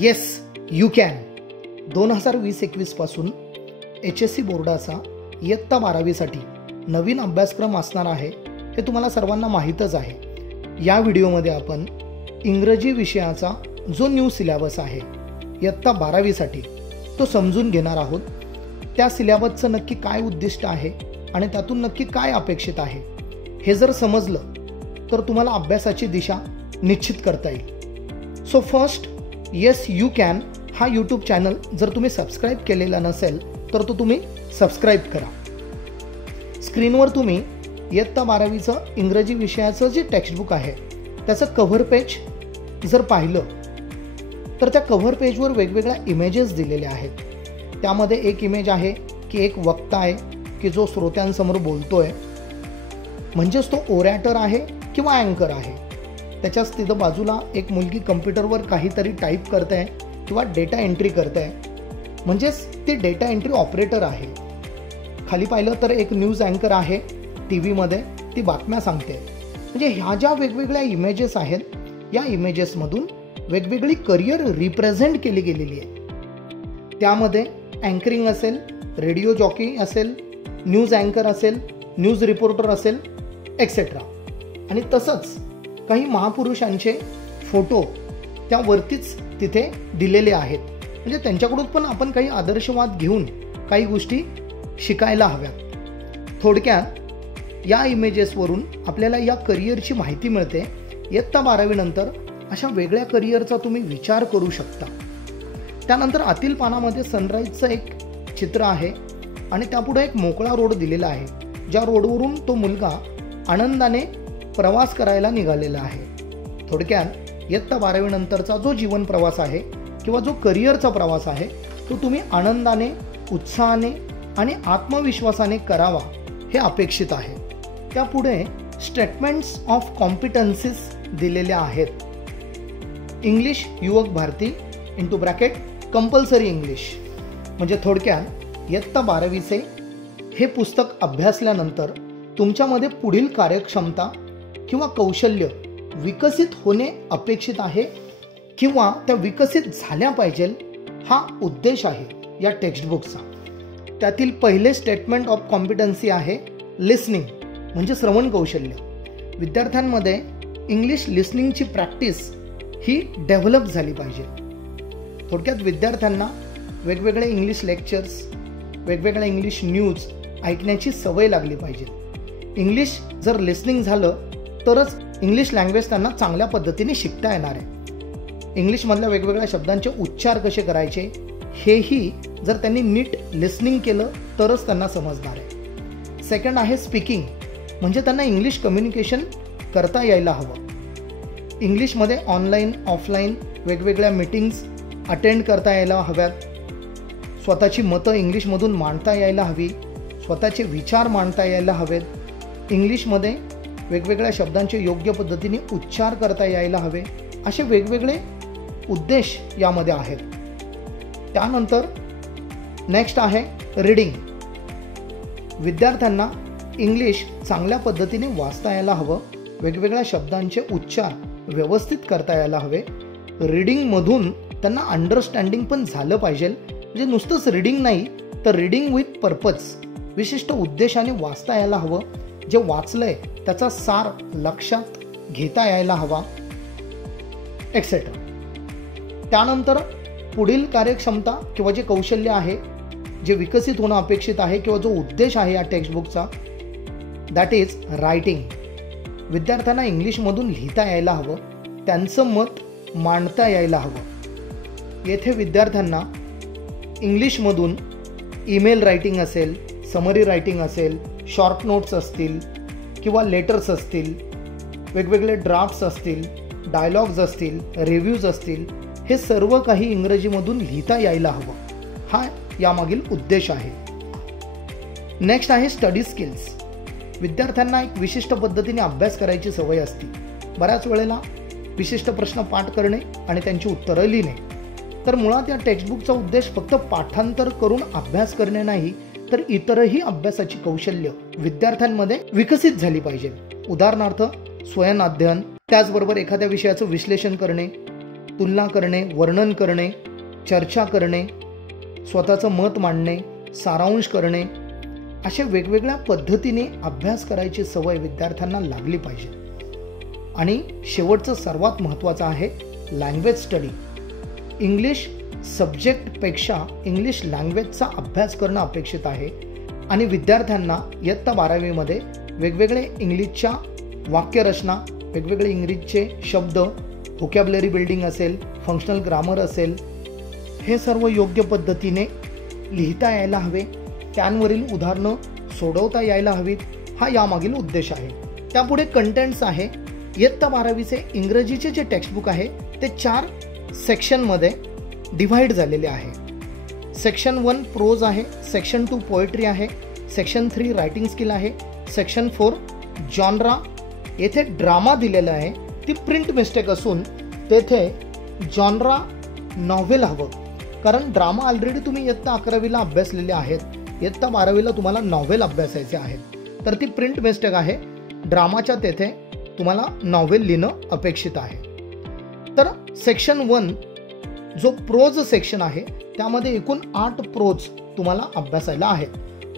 Yes you can 2020-21 पासून HSC बोर्डाचा इयत्ता 12वीसाठी नवीन अभ्यासक्रम असणार आहे हे तुम्हाला सर्वांना माहीतच आहे। या व्हिडिओमध्ये आपण इंग्रजी विषयाचा जो न्यू सिलेबस आहे इयत्ता 12वीसाठी तो समजून घेणार आहोत। त्या सिलेबसचं नक्की काय उद्दिष्ट आहे आणि त्यातून नक्की काय अपेक्षित आहे हे जर समजलं तर तुम्हाला अभ्यासाची दिशा निश्चित करता येईल। So first yes you can हा यूट्यूब चॅनल जर तुम्ही सबस्क्राईब केलेला नसेल तर तो तुम्ही सबस्क्राईब करा। स्क्रीनवर तुम्ही इयत्ता 12वीचं इंग्रजी विषयाचं जे टेक्स्टबुक आहे त्याचं कव्हर पेज जर पाहिलं तर त्या कव्हर पेजवर वेगवेगळ्या इमेजेस दिलेल्या आहेत। त्यामध्ये एक इमेज आहे की एक वक्ता आहे की जो श्रोत्यांसमोर बोलतोय, म्हणजेच तो ओरॅटर आहे किंवा अँकर आहे। त्याच्याच तिथं बाजूला एक मुलगी कम्प्युटरवर काहीतरी टाईप करते आहे किंवा डेटा एंट्री करते आहे, म्हणजेच ती डेटा एंट्री ऑपरेटर आहे। खाली पाहिलं तर एक न्यूज अँकर आहे टीव्हीमध्ये, ती बातम्या सांगते। म्हणजे ह्या ज्या वेगवेगळ्या इमेजेस आहेत या इमेजेसमधून वेगवेगळी करिअर रिप्रेझेंट केली गेलेली आहे। त्यामध्ये अँकरिंग असेल, रेडिओ जॉकी असेल, न्यूज अँकर असेल, न्यूज रिपोर्टर असेल एक्सेट्रा। आणि तसंच काही महापुरुषांचे फोटो त्यावरतीच तिथे दिलेले आहेत। म्हणजे त्यांच्याकडून पण आपण काही आदर्शवाद घेऊन काही गोष्टी शिकायला हव्यात। थोडक्यात या इमेजेसवरून आपल्याला या करिअरची माहिती मिळते। इयत्ता 12वी नंतर अशा वेगळ्या करिअरचा तुम्ही विचार करू शकता। त्यानंतर आतील पानामध्ये सनराईजचं एक चित्र आहे आणि त्यापुढे एक मोकळा रोड दिलेला आहे, ज्या रोडवरून तो मुलगा आनंदाने प्रवास करायला निघालेला आहे। थोडक्यात इयत्ता 12वी नंतरचा जो जीवन प्रवास आहे किंवा जो करिअरचा प्रवास आहे तो तुम्ही आनंदाने, उत्साहाने आणि आत्मविश्वासाने करावा हे अपेक्षित आहे। त्यापुढे स्टेटमेंट्स ऑफ कॉम्पिटन्सीज दिलेल्या आहेत। English Yuvak Bharati into bracket compulsory English, म्हणजे थोडक्यात इयत्ता 12वीचे हे पुस्तक अभ्यासल्यानंतर तुमच्यामध्ये पुढील कार्यक्षमता किंवा कौशल्य विकसित होणे अपेक्षित आहे किंवा त्या विकसित झाल्या पाहिजे हा उद्देश आहे या टेक्स्टबुकचा। त्यातील पहिले स्टेटमेंट ऑफ कॉम्पिटन्सी आहे लिसनिंग, म्हणजे श्रवण कौशल्य। विद्यार्थ्यांमध्ये इंग्लिश लिसनिंगची प्रॅक्टिस ही डेव्हलप झाली पाहिजे। थोडक्यात विद्यार्थ्यांना वेगवेगळे इंग्लिश लेक्चर्स, वेगवेगळ्या इंग्लिश न्यूज ऐकण्याची सवय लागली पाहिजे। इंग्लिश जर लिसनिंग झालं तरच इंग्लिश लँग्वेज त्यांना चांगल्या पद्धतीने शिकता येणार आहे। इंग्लिशमधल्या वेगवेगळ्या शब्दांचे उच्चार कसे करायचे हेही जर त्यांनी नीट लिसनिंग केलं तरच त्यांना समजणार आहे। सेकंड आहे स्पीकिंग, म्हणजे त्यांना इंग्लिश कम्युनिकेशन करता यायला हवं। इंग्लिशमध्ये ऑनलाईन ऑफलाईन वेगवेगळ्या मीटिंग्स अटेंड करता यायला हव्यात। स्वतःची मतं इंग्लिशमधून मांडता यायला हवी, स्वतःचे विचार मांडता यायला हवेत। इंग्लिशमध्ये वेगवेगळ्या शब्दांचे योग्य पद्धतीने उच्चार करता यायला हवे, असे वेगवेगळे उद्देश यामध्ये आहेत। त्यानंतर नेक्स्ट आहे रीडिंग। विद्यार्थ्यांना इंग्लिश चांगल्या पद्धतीने वाचता यायला हवं, वेगवेगळ्या शब्दांचे उच्चार व्यवस्थित करता यायला हवे। रीडिंगमधून त्यांना अंडरस्टँडिंग पण झालं पाहिजे, म्हणजे नुसतंच रीडिंग नाही तर रीडिंग विथ पर्पज, विशिष्ट उद्देशाने वाचता यायला हवं। जे वाचलंय त्याचा सार लक्षात घेता यायला हवा एक्सेट्रा। त्यानंतर पुढील कार्यक्षमता किंवा जे कौशल्य आहे जे विकसित होणं अपेक्षित आहे किंवा जो उद्देश आहे या टेक्स्टबुकचा दॅट इज रायटिंग। विद्यार्थ्यांना इंग्लिशमधून लिहिता यायला हवं, त्यांचं मत मांडता यायला हवं। येथे विद्यार्थ्यांना इंग्लिशमधून ईमेल रायटिंग असेल, समरी रायटिंग असेल, शॉर्ट नोट्स असतील किंवा लेटर्स असतील, वेगवेगळे ड्राफ्ट्स असतील, डायलॉग्स असतील, रिव्ह्यूज असतील, हे सर्व काही इंग्रजीमधून लिहिता यायला हवं। हा यामागील उद्देश आहे। नेक्स्ट आहे स्टडी स्किल्स। विद्यार्थ्यांना एक विशिष्ट पद्धतीने अभ्यास करायची सवय असते। बऱ्याच वेळेला विशिष्ट प्रश्न पाठ करणे आणि त्यांची उत्तरं लिहिणे। तर मुळात या टेक्स्टबुकचा उद्देश फक्त पाठांतर करून अभ्यास करणे नाही तर इतरही अभ्यासाची कौशल्य विद्यार्थ्यांमध्ये विकसित झाली पाहिजे। उदाहरणार्थ स्वयं अध्ययन, त्याचबरोबर एखाद्या विषयाचं विश्लेषण करणे, तुलना करणे, वर्णन करणे, चर्चा करणे, स्वतःचं मत मांडणे, सारांश करणे, अशा वेगवेगळ्या पद्धतीने अभ्यास करायची सवय विद्यार्थ्यांना लागली पाहिजे. आणि शेवटचं सर्वात महत्त्वाचं आहे लँग्वेज स्टडी. इंग्लिश सब्जेक्टपेक्षा इंग्लिश लँग्वेजचा अभ्यास करणं अपेक्षित आहे. आणि विद्यार्थ्यांना इयत्ता 12वीमध्ये वेगवेगळे इंग्लिशच्या वाक्यरचना, वेगवेगळे इंग्लिशचे शब्द, व्होकॅब्युलरी बिल्डिंग असेल, फंक्शनल ग्रामर असेल, हे सर्व योग्य पद्धतीने लिहिता यायला हवे, त्यांवरील उदाहरणं सोडवता यायला हवीत, हा यामागील उद्देश आहे. त्यापुढे कंटेंट्स आहे. इयत्ता 12वीचे इंग्रजीचे जे टेक्स्टबुक आहे ते 4 सेक्शनमध्ये डिव्हाइड झालेले आहे. सेक्शन 1 प्रोज आहे, सेक्शन 2 पोएट्री आहे, सेक्शन 3 रायटिंग स्किल आहे, सेक्शन 4 जॉनरा. येथे ड्रामा दिलेला आहे, ती प्रिंट मिस्टेक असून तेथे जॉनरा नॉव्हेल हवं, कारण ड्रामा ऑलरेडी तुम्ही इयत्ता 11वीला अभ्यासलेले आहेत, इयत्ता 12वीला तुम्हाला नॉव्हेल अभ्यासायचे आहेत, तर ती प्रिंट मिस्टेक आहे. ड्रामाच्या तेथे तुम्हाला नॉव्हेल लिहिणं अपेक्षित आहे. तर सेक्शन 1 जो प्रोज सेक्शन आहे त्यामध्ये एकूण 8 प्रोज तुम्हाला अभ्यासायला आहेत.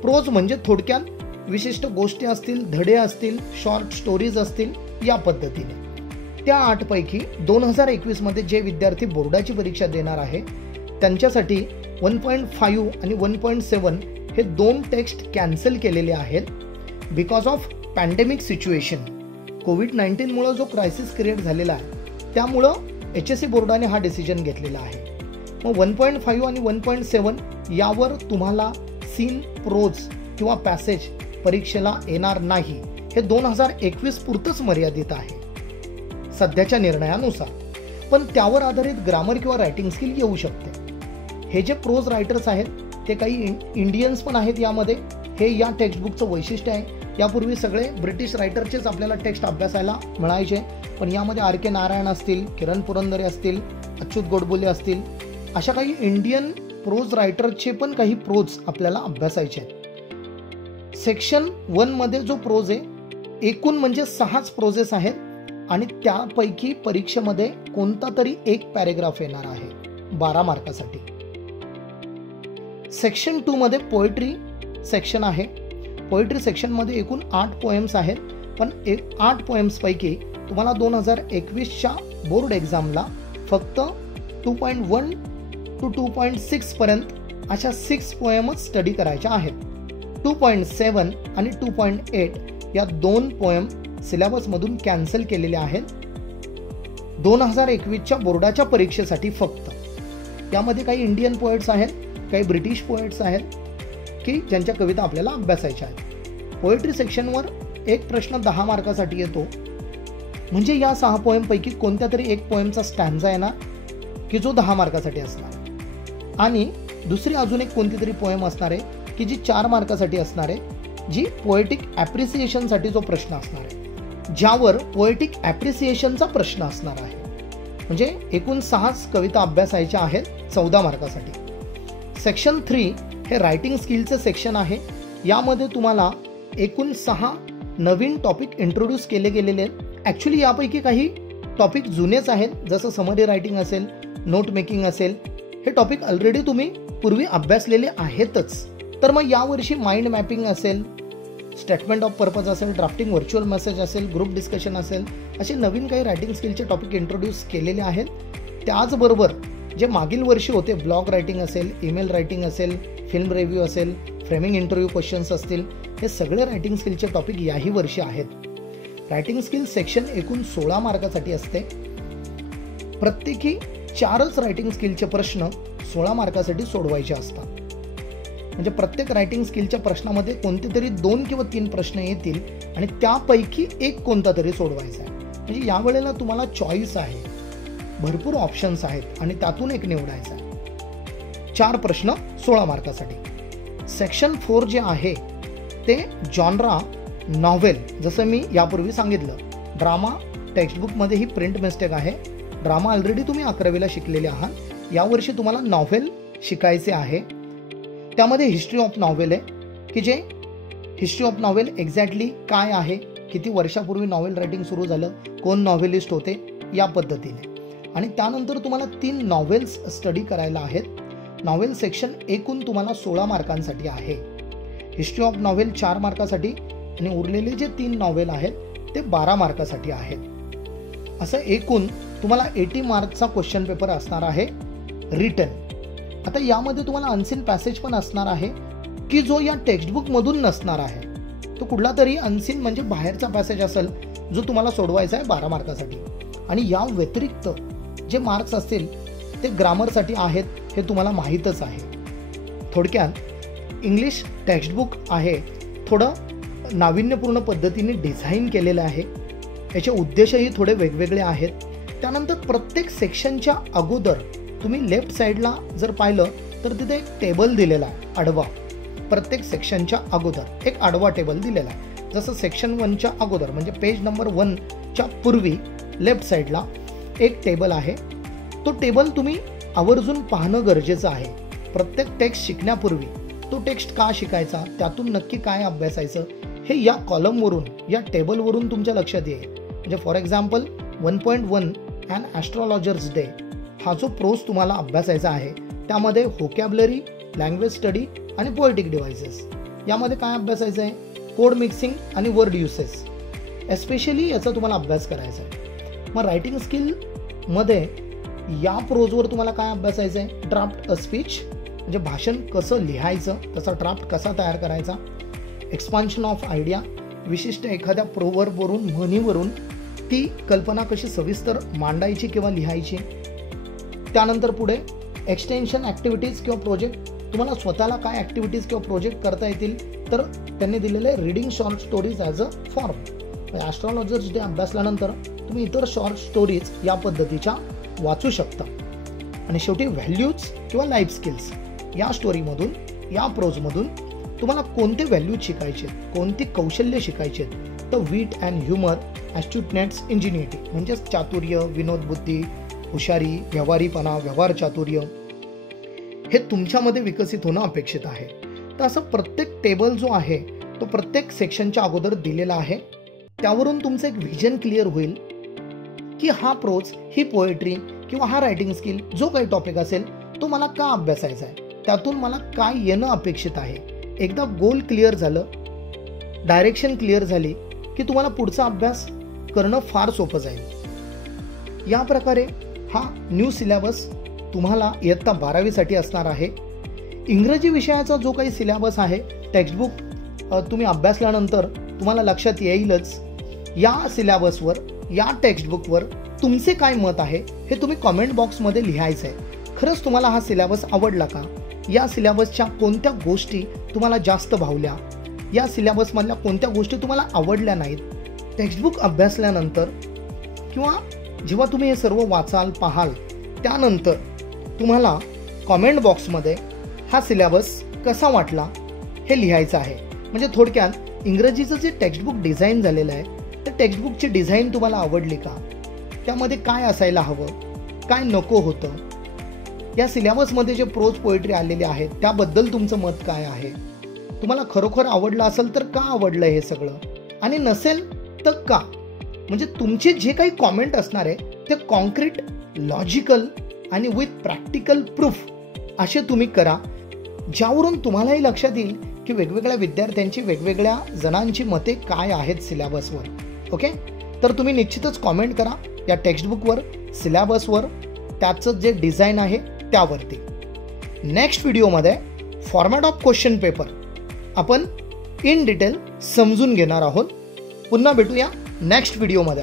प्रोज म्हणजे थोडक्यात विशिष्ट गोष्टी असतील, धडे असतील, शॉर्ट स्टोरीज असतील, या पद्धतीने. त्या 8 पैकी 2021 मध्ये जे विद्यार्थी बोर्डाची परीक्षा देणार आहे त्यांच्यासाठी 1.5 आणि 1.7 हे 2 टेक्स्ट कॅन्सल केलेले आहेत बिकॉज ऑफ पॅन्डेमिक सिच्युएशन. कोविड-19 जो क्रायसिस क्रिएट झालेला आहे त्यामुळं HSC बोर्डाने हा डिसिजन घेतलेला आहे. मग 1.5 आणि 1.7 यावर तुम्हाला सीन, प्रोज किंवा पॅसेज परीक्षेला येणार नाही. हे 2021 पुरतंच मर्यादित आहे सध्याच्या निर्णयानुसार, पण त्यावर आधारित ग्रामर किंवा रायटिंग स्किल येऊ शकते. हे जे प्रोज रायटर्स आहेत ते काही इंडियन्स पण आहेत यामध्ये. हे या टेक्स्टबुकचं वैशिष्ट्य आहे. यापूर्वी सगळे ब्रिटिश रायटरचेच आपल्याला टेक्स्ट अभ्यासायला मिळायचे, पण यामध्ये R.K. नारायण असतील, किरण पुरंदरे असतील, अच्युत गोडबोले असतील, अशा काही इंडियन प्रोज रायटरचे पण काही प्रोज आपल्याला अभ्यासायचे आहेत. सेक्शन 1 मध्ये जो प्रोज आहे एकूण म्हणजे 6 प्रोजेस आहेत आणि त्यापैकी परीक्षेमध्ये कोणता तरी एक पॅरेग्राफ येणार आहे 12 मार्कासाठी. सेक्शन 2 मध्ये पोएट्री सेक्शन आहे. पोएट्री सेक्शनमध्ये एकूण 8 पोएम्स आहेत, पण 8 पोएम्स पैकी तुम्हाला 2021च्या बोर्ड एक्झामला फक्त 2.1 to 2.6 पर्यंत अशा 6 पोएमच स्टडी करायच्या आहेत. 2.7 आणि 2.8 या 2 पोएम सिलेबसमधून कॅन्सल केलेल्या आहेत 2021च्या बोर्डाच्या परीक्षेसाठी फक्त. यामध्ये काही इंडियन पोएट्स आहेत, काही ब्रिटिश पोएट्स आहेत की ज्यांच्या कविता आपल्याला अभ्यासायच्या आहेत. पोएट्री सेक्शनवर एक प्रश्न 10 मार्कासाठी येतो, म्हणजे या 6 पोएमपैकी कोणत्या तरी एक पोएमचा स्टॅन्झा येणार की जो 10 मार्कासाठी असणार, आणि दुसरी अजून एक कोणती तरी पोएम असणार आहे की जी 4 मार्कासाठी असणार आहे, जी पोएटिक ॲप्रिसिएशनसाठी जो प्रश्न असणार आहे, ज्यावर पोएटिक ॲप्रिसिएशनचा प्रश्न असणार आहे. म्हणजे एकूण 6 कविता अभ्यासायच्या आहेत 14 मार्कासाठी. सेक्शन 3 हे रायटिंग स्किलचं सेक्शन आहे. यामध्ये तुम्हाला एकूण 6 नवीन टॉपिक इंट्रोड्यूस केले गेलेले आहेत. ॲक्च्युली यापैकी काही टॉपिक जुनेच आहेत, जसं समरी रायटिंग असेल, नोट मेकिंग असेल, हे टॉपिक ऑलरेडी तुम्ही पूर्वी अभ्यासलेले आहेतच. तर मग यावर्षी माइंड मॅपिंग असेल, स्टेटमेंट ऑफ पर्पज असेल, ड्राफ्टिंग व्हर्च्युअल मेसेज असेल, ग्रुप डिस्कशन असेल, असे नवीन काही रायटिंग स्किलचे टॉपिक इंट्रोड्यूस केलेले आहेत. त्याचबरोबर जे मागील वर्षी होते, ब्लॉग रायटिंग असेल, ईमेल रायटिंग असेल, फिल्म रिव्ह्यू असेल, फ्रेमिंग इंटरव्ह्यू क्वेश्चन्स असतील, हे सगळे रायटिंग स्किलचे टॉपिक याही वर्षी आहेत. रायटिंग स्किल सेक्शन एकूण 16 मार्कासाठी असते. प्रत्येकी 4च रायटिंग स्किलचे प्रश्न 16 मार्कासाठी सोडवायचे असतात. म्हणजे प्रत्येक रायटिंग स्किलच्या प्रश्नामध्ये कोणते तरी 2 किंवा 3 प्रश्न येतील आणि त्यापैकी एक कोणता तरी सोडवायचा आहे. म्हणजे यावेळेला तुम्हाला चॉईस आहे, भरपूर ऑप्शन्स आहेत आणि त्यातून एक निवडायचा आहे. 4 प्रश्न 16 मार्कासाठी. सेक्शन 4 जे आहे ते जॉनरा नॉव्हेल, जसं मी यापूर्वी सांगितलं, ड्रामा टेक्स्टबुकमध्ये ही प्रिंट मिस्टेक आहे. ड्रामा ऑलरेडी तुम्ही 11वीला शिकलेले आहात. यावर्षी तुम्हाला नॉव्हेल शिकायचे आहे. त्यामध्ये हिस्ट्री ऑफ नॉव्हेल आहे की जे हिस्ट्री ऑफ नॉव्हेल एक्झॅक्टली काय आहे, किती वर्षापूर्वी नॉव्हेल रायटिंग सुरू झालं, कोण नॉव्हेलिस्ट होते, या पद्धतीने. आणि त्यानंतर तुम्हाला 3 नॉव्हेल्स स्टडी करायला आहेत. नॉव्हेल सेक्शन एकूण तुम्हाला 16 मार्कांसाठी आहे. हिस्ट्री ऑफ नॉव्हेल 4 मार्कासाठी आणि उरलेले जे 3 नॉव्हेल आहेत ते 12 मार्कासाठी आहेत. असं एकूण तुम्हाला 80 मार्कचा क्वेश्चन पेपर असणार आहे रिटन. आता यामध्ये तुम्हाला अनसीन पॅसेज पण असणार आहे की जो या टेक्स्टबुक मधून नसणार आहे. तो कुठला तरी अनसीन म्हणजे बाहेरचा पॅसेज असेल जो तुम्हाला सोडवायचा आहे 12 मार्कासाठी. आणि या व्यतिरिक्त जे मार्क्स असतील ते ग्रामरसाठी आहेत हे तुम्हाला माहीतच आहे. थोडक्यात इंग्लिश टेक्स्टबुक आहे, थोडं नाविन्यपूर्ण पद्धतीने डिझाईन केलेलं आहे. याचे उद्देशही थोडे वेगवेगळे आहेत. त्यानंतर प्रत्येक सेक्शनच्या अगोदर तुम्ही लेफ्ट साईडला जर पाहिलं तर तिथे एक टेबल दिलेला आहे आडवा. प्रत्येक सेक्शनच्या अगोदर एक आडवा टेबल दिलेला आहे. जसं सेक्शन 1च्या अगोदर म्हणजे पेज नंबर 1च्या पूर्वी लेफ्ट साईडला एक टेबल आहे. तो टेबल तुम्ही आवर्जून पाहणं गरजेचं आहे. प्रत्येक टेक्स्ट शिकण्यापूर्वी तो टेक्स्ट का शिकायचा, त्यातून नक्की काय अभ्यासायचं हे या कॉलमवरून, या टेबलवरून तुमच्या लक्षात येईल. म्हणजे for example 1.1 and astrologers day हा जो प्रोज तुम्हाला अभ्यासायचा आहे त्यामध्ये व्होकॅब्युलरी, लँग्वेज स्टडी आणि पोएटिक डिव्हाइसेस यामध्ये काय अभ्यासायचं आहे, कोड मिक्सिंग आणि वर्ड युसेस एस्पेशली याचा तुम्हाला अभ्यास करायचा आहे. मग रायटिंग स्किलमध्ये या प्रोजवर तुम्हाला काय अभ्यासायचं आहे, ड्राफ्ट अ स्पीच म्हणजे भाषण कसं लिहायचं, त्याचा ड्राफ्ट कसा तयार करायचा, एक्सपान्शन ऑफ आयडिया विशिष्ट एखाद्या प्रोवर्बवरून, म्हणीवरून ती कल्पना कशी सविस्तर मांडायची किंवा लिहायची. त्यानंतर पुढे एक्सटेन्शन ॲक्टिव्हिटीज किंवा प्रोजेक्ट, तुम्हाला स्वतःला काय ॲक्टिव्हिटीज किंवा प्रोजेक्ट करता येतील तर त्यांनी दिलेले reading short stories as a form. Astrologer's day अभ्यासल्यानंतर तुम्ही इतर शॉर्ट स्टोरीज या पद्धतीच्या वाचू शकता. आणि शेवटी व्हॅल्यूज किंवा लाईफ स्किल्स या स्टोरीमधून, या प्रोजमधून तुम्हाला कोणते व्हॅल्यूज शिकायचे, कोणती कौशल्य शिकायचे, तर वीट अँड ह्युमर, ॲस्ट्युटनेस, इंजिनिटी म्हणजेच चातुर्य, विनोदबुद्धी, हुशारी, व्यवहारीपणा, व्यवहार चातुर्य हे तुमच्यामध्ये विकसित होणं अपेक्षित आहे. तर असं प्रत्येक टेबल जो आहे तो प्रत्येक सेक्शनच्या अगोदर दिलेला आहे. त्यावरून तुमचं एक व्हिजन क्लिअर होईल की हा प्रोज, ही पोएट्री किंवा हा रायटिंग स्किल जो काही टॉपिक असेल तो मला का अभ्यासायचा आहे, त्यातून मला काय येणं अपेक्षित आहे. एकदा गोल क्लिअर झालं, डायरेक्शन क्लिअर झाली की तुम्हाला पुढचा अभ्यास करणं फार सोपं जाईल. या प्रकारे हा न्यू सिलेबस तुम्हाला इयत्ता 12वीसाठी असणार आहे. इंग्रजी विषयाचा जो काही सिलेबस आहे टेक्स्टबुक तुम्ही अभ्यासल्यानंतर तुम्हाला लक्षात येईलच. या सिलेबसवर, या टेक्स्टबुकवर तुमचे काय मत आहे हे तुम्ही कमेंट बॉक्समध्ये लिहायचं आहे. खरंच तुम्हाला हा सिलेबस आवडला का, या सिलेबसच्या कोणत्या गोष्टी तुम्हाला जास्त भावल्या, या सिलेबसमधल्या कोणत्या गोष्टी तुम्हाला आवडल्या नाहीत. टेक्स्टबुक अभ्यासल्यानंतर किंवा जेव्हा तुम्ही हे सर्व वाचाल, पाहाल, त्यानंतर तुम्हाला कमेंट बॉक्समध्ये हा सिलेबस कसा वाटला हे लिहायचं आहे. म्हणजे थोडक्यात इंग्रजीचं जे टेक्स्टबुक डिझाईन झालेलं आहे त्या टेक्स्टबुकची डिझाईन तुम्हाला आवडली का, त्यामध्ये काय असायला हवं, काय नको होतं, या सिलेबसमध्ये जे प्रोज पोएट्री आलेले आहेत त्याबद्दल तुमचं मत काय आहे, तुम्हाला खरोखर आवडलं असेल तर का आवडलं हे सगळं, आणि नसेल तर का. म्हणजे तुमचे जे काही कॉमेंट असणार आहे ते कॉन्क्रीट, लॉजिकल आणि विथ प्रॅक्टिकल प्रूफ असे तुम्ही करा, ज्यावरून तुम्हालाही लक्षात येईल की वेगवेगळ्या विद्यार्थ्यांची, वेगवेगळ्या जणांची मते काय आहेत सिलेबसवर. ओके, तर तुम्ही निश्चितच कॉमेंट करा या टेक्स्टबुकवर, सिलेबसवर, त्याचं जे डिझाईन आहे त्यावरती. नेक्स्ट व्हिडिओमध्ये फॉर्मॅट ऑफ क्वेश्चन पेपर आपण इन डिटेल समजून घेणार आहोत. पुन्हा भेटूया नेक्स्ट व्हिडिओमध्ये.